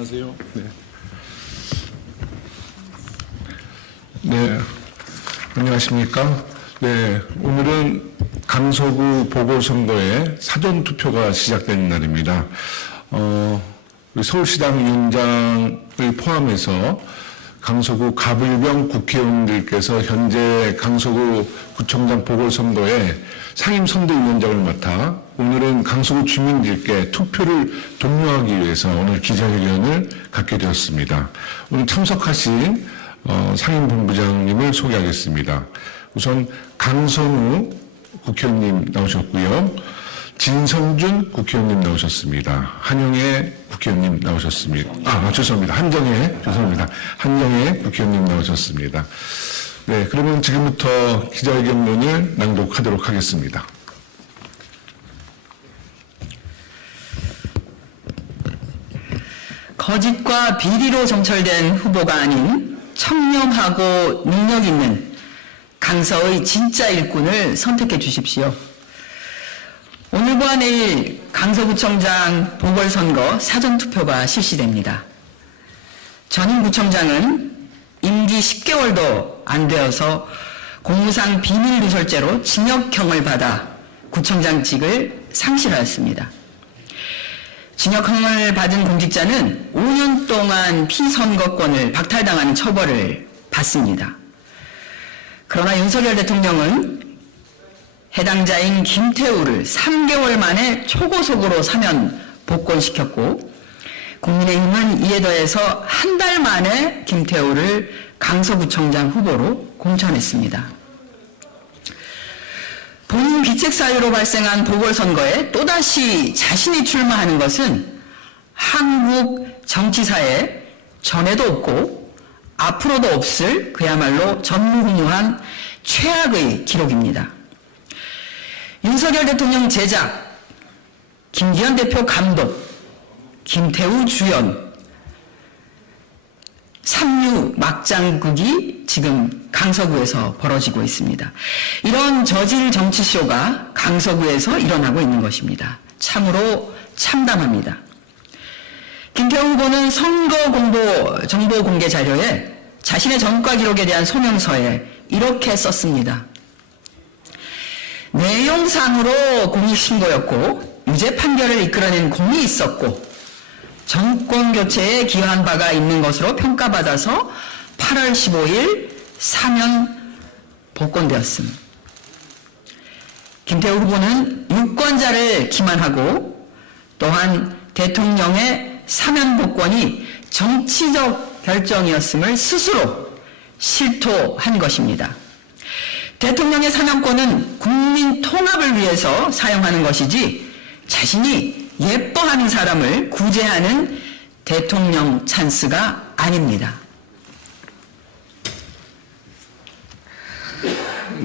안녕하세요. 네, 안녕하십니까. 네, 오늘은 강서구 보궐선거의 사전투표가 시작되는 날입니다. 우리 서울시당 위원장을 포함해서 강서구 가불병 국회의원들께서 현재 강서구 구청장 보궐선거에 상임선대위원장을 맡아 오늘은 강서구 주민들께 투표를 독려하기 위해서 오늘 기자회견을 갖게 되었습니다. 오늘 참석하신 상임본부장님을 소개하겠습니다. 우선 강선우 국회의원님 나오셨고요. 진성준 국회의원님 나오셨습니다. 한영애 국회의원님 나오셨습니다. 죄송합니다. 한정혜 국회의원님 나오셨습니다. 네, 그러면 지금부터 기자회견문을 낭독하도록 하겠습니다. 거짓과 비리로 정철된 후보가 아닌 청렴하고 능력 있는 강서의 진짜 일꾼을 선택해 주십시오. 오늘과 내일 강서구청장 보궐선거 사전투표가 실시됩니다. 전임 구청장은 임기 10개월도 안 되어서 공무상 비밀누설죄로 징역형을 받아 구청장직을 상실하였습니다. 징역형을 받은 공직자는 5년 동안 피선거권을 박탈당하는 처벌을 받습니다. 그러나 윤석열 대통령은 해당자인 김태우를 3개월 만에 초고속으로 사면 복권시켰고, 국민의힘은 이에 더해서 한 달 만에 김태우를 강서구청장 후보로 공천했습니다. 본인 비책 사유로 발생한 보궐선거에 또다시 자신이 출마하는 것은 한국 정치사에 전에도 없고 앞으로도 없을 그야말로 전무후무한 최악의 기록입니다. 윤석열 대통령 제작, 김기현 대표 감독, 김태우 주연, 삼류 막장극이 지금 강서구에서 벌어지고 있습니다. 이런 저질 정치쇼가 강서구에서 일어나고 있는 것입니다. 참으로 참담합니다. 김태우 후보는 선거 정보 공개 자료에 자신의 전과 기록에 대한 소명서에 이렇게 썼습니다. 내용상으로 공익신고였고 유죄 판결을 이끌어낸 공이 있었고 정권 교체에 기여한 바가 있는 것으로 평가받아서 8월 15일 사면 복권되었습니다. 김태우 후보는 유권자를 기만하고 또한 대통령의 사면 복권이 정치적 결정이었음을 스스로 실토한 것입니다. 대통령의 사면권은 국민 통합을 위해서 사용하는 것이지 자신이 예뻐하는 사람을 구제하는 대통령 찬스가 아닙니다.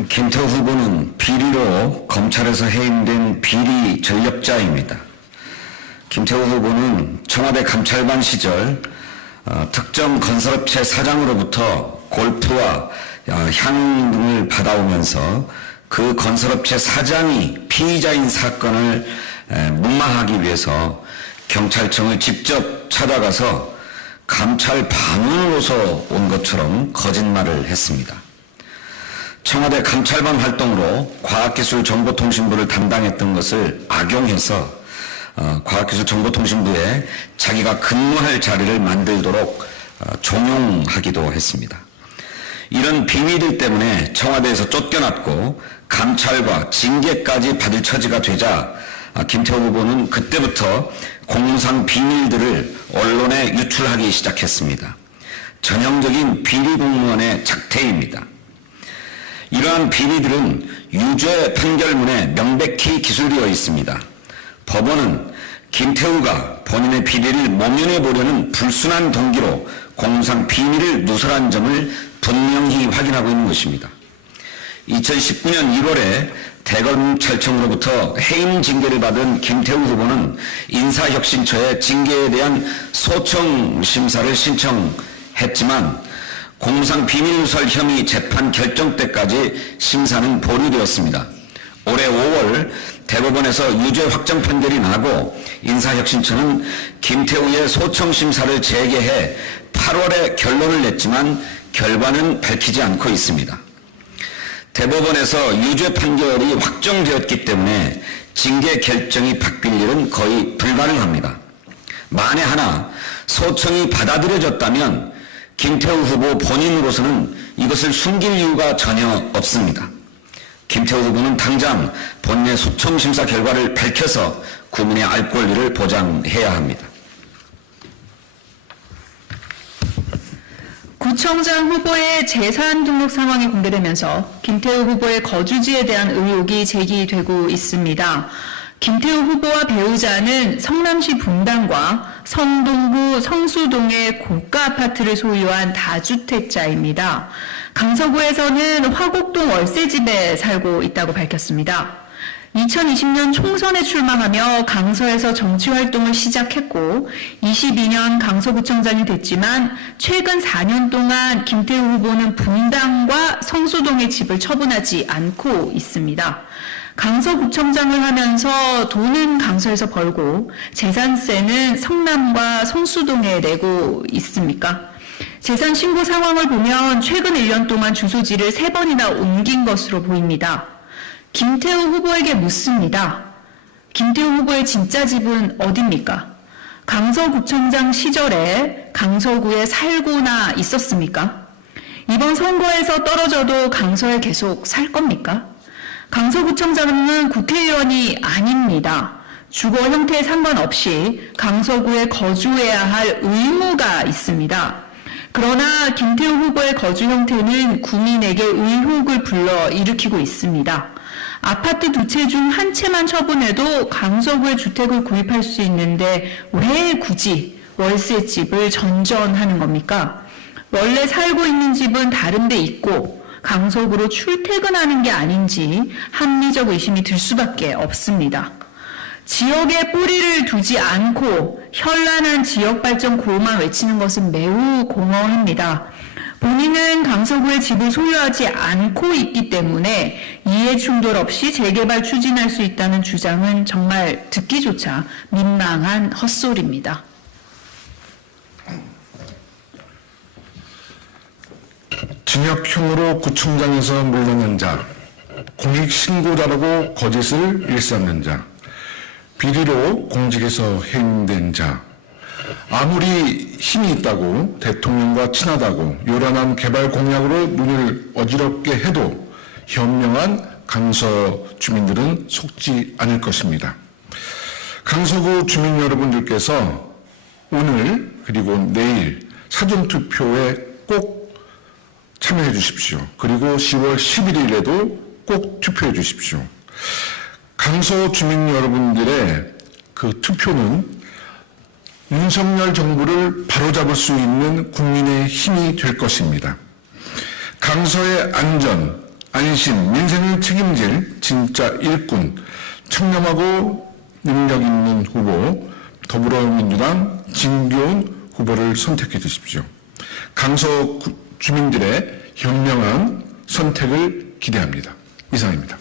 김태우 후보는 비리로 검찰에서 해임된 비리 전력자입니다. 김태우 후보는 청와대 감찰관 시절 특정 건설업체 사장으로부터 골프와 향 등을 받아오면서 그 건설업체 사장이 피의자인 사건을 문마하기 위해서 경찰청을 직접 찾아가서 감찰 반원으로서 온 것처럼 거짓말을 했습니다. 청와대 감찰반 활동으로 과학기술정보통신부를 담당했던 것을 악용해서 과학기술정보통신부에 자기가 근무할 자리를 만들도록 종용하기도 했습니다. 이런 비위들 때문에 청와대에서 쫓겨났고 감찰과 징계까지 받을 처지가 되자 김태우 후보는 그때부터 공무상 비밀들을 언론에 유출하기 시작했습니다. 전형적인 비리 공무원의 작태입니다. 이러한 비리들은 유죄 판결문에 명백히 기술되어 있습니다. 법원은 김태우가 본인의 비리를 모면해 보려는 불순한 동기로 공무상 비밀을 누설한 점을 분명히 확인하고 있는 것입니다. 2019년 1월에 대검찰청으로부터 해임 징계를 받은 김태우 후보는 인사혁신처에 징계에 대한 소청 심사를 신청했지만 공무상 비밀누설 혐의 재판 결정 때까지 심사는 보류되었습니다. 올해 5월 대법원에서 유죄 확정 판결이 나고 인사혁신처는 김태우의 소청 심사를 재개해 8월에 결론을 냈지만 결과는 밝히지 않고 있습니다. 대법원에서 유죄 판결이 확정되었기 때문에 징계 결정이 바뀔 일은 거의 불가능합니다. 만에 하나 소청이 받아들여졌다면 김태우 후보 본인으로서는 이것을 숨길 이유가 전혀 없습니다. 김태우 후보는 당장 본내 소청 심사 결과를 밝혀서 국민의 알 권리를 보장해야 합니다. 구청장 후보의 재산 등록 상황이 공개되면서 김태우 후보의 거주지에 대한 의혹이 제기되고 있습니다. 김태우 후보와 배우자는 성남시 분당과 성동구 성수동의 고가 아파트를 소유한 다주택자입니다. 강서구에서는 화곡동 월세집에 살고 있다고 밝혔습니다. 2020년 총선에 출마하며 강서에서 정치활동을 시작했고 22년 강서구청장이 됐지만 최근 4년 동안 김태우 후보는 분당과 성수동의 집을 처분하지 않고 있습니다. 강서구청장을 하면서 돈은 강서에서 벌고 재산세는 성남과 성수동에 내고 있습니까? 재산 신고 상황을 보면 최근 1년 동안 주소지를 3번이나 옮긴 것으로 보입니다. 김태우 후보에게 묻습니다. 김태우 후보의 진짜 집은 어디입니까? 강서구청장 시절에 강서구에 살고나 있었습니까? 이번 선거에서 떨어져도 강서에 계속 살 겁니까? 강서구청장은 국회의원이 아닙니다. 주거 형태에 상관없이 강서구에 거주해야 할 의무가 있습니다. 그러나 김태우 후보의 거주 형태는 국민에게 의혹을 불러일으키고 있습니다. 아파트 2채 중 1채만 처분해도 강서구에 주택을 구입할 수 있는데 왜 굳이 월세집을 전전하는 겁니까? 원래 살고 있는 집은 다른 데 있고 강서구로 출퇴근하는 게 아닌지 합리적 의심이 들 수밖에 없습니다. 지역에 뿌리를 두지 않고 현란한 지역발전 구호만 외치는 것은 매우 공허합니다. 본인은 강서구에 집을 소유하지 않고 있기 때문에 이해충돌 없이 재개발 추진할 수 있다는 주장은 정말 듣기조차 민망한 헛소리입니다. 징역형으로 구청장에서 물러난 자, 공익신고자라고 거짓을 일삼는 자, 비리로 공직에서 해임된 자, 아무리 힘이 있다고 대통령과 친하다고 요란한 개발 공약으로 눈을 어지럽게 해도 현명한 강서 주민들은 속지 않을 것입니다. 강서구 주민 여러분들께서 오늘 그리고 내일 사전투표에 꼭 참여해 주십시오. 그리고 10월 11일에도 꼭 투표해 주십시오. 강서 주민 여러분들의 그 투표는 윤석열 정부를 바로잡을 수 있는 국민의 힘이 될 것입니다. 강서의 안전, 안심, 민생을 책임질 진짜 일꾼, 청렴하고 능력 있는 후보, 더불어민주당 진교훈 후보를 선택해 주십시오. 강서 주민들의 현명한 선택을 기대합니다. 이상입니다.